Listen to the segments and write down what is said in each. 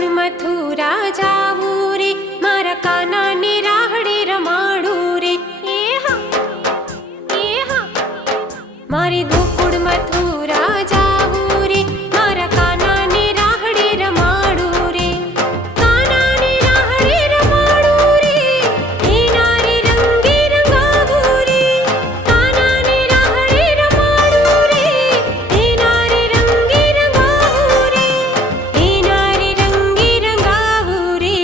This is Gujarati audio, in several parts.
ગોકુળ મથુરા જાવું રે, મારા કાનાને રાહડે રમાડું રે. મારે ગોકુળ મથુરા જાવું રે, મારા કાનાને રાહડે રમાડું રે. કાનાને રાહડે રમાડું રે, એના રે રંગે રંગાવું રે. કાનાને રાહડે રમાડું રે, એના રે રંગે રંગાવું રે. એના રે રંગે રંગાવું રે.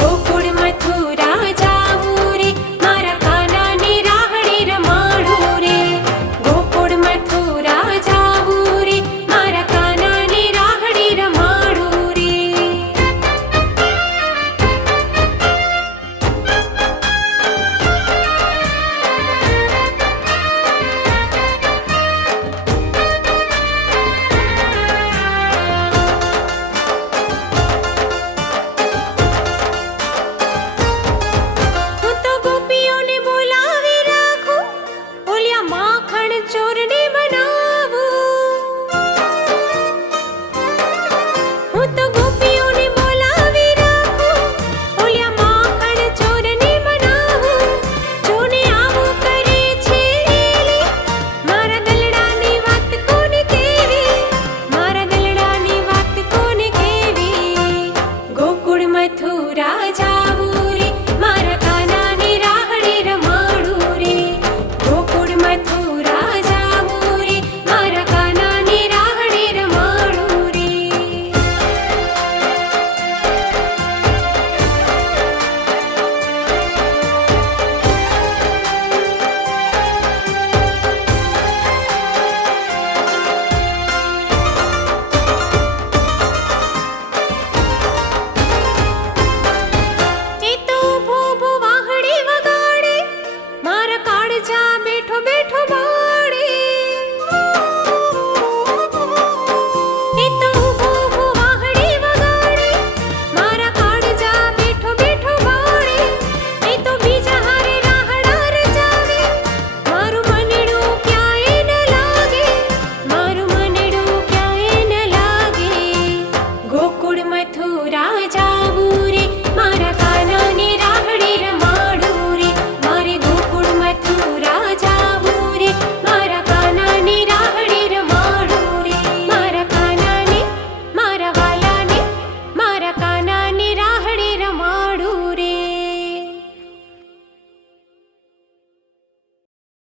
ગોકુળ મથુરા જાવું રે, મારા કાનાને રાહડે રમાડું રે. ગોકુળ મથુરા જાવું રે, મારા કાનાને રાહડે રમાડું રે. હું તો ગોપીઓને બોલાવી રાખું, ઓલિયા માખણ ચોરને બનાવું. હું તો ગોપીઓને બોલાવી રાખું, ઓલિયા માખણ ચોરને બનાવું. જોને આવું કરે છે એલી, મારા દલડાની વાત કોને કેવી. મારા દલડાની વાત કોને કેવી. ગોકુળ મથુરા જાવું રે, મારા કાનાને રાહડે રમાડું રે. ગોકુળ મથુરા જાવું રે, મારા કાનાને રાહડે રમાડું રે. એ તો ઊભો ઊભો વાહડે વગાડે, મારા કાળજા બેઠો બેઠો બાળે. એ તો ઊભો ઊભો વાહડે વગાડે, મારા કાળજા બેઠો બેઠો બાળે. એ તો બીજા હારે રાહડા રચાવે, મારું મનડું ક્યાંય ન લાગે. મારું મનડું ક્યાંય ન લાગે. ગોકુળ મથુરા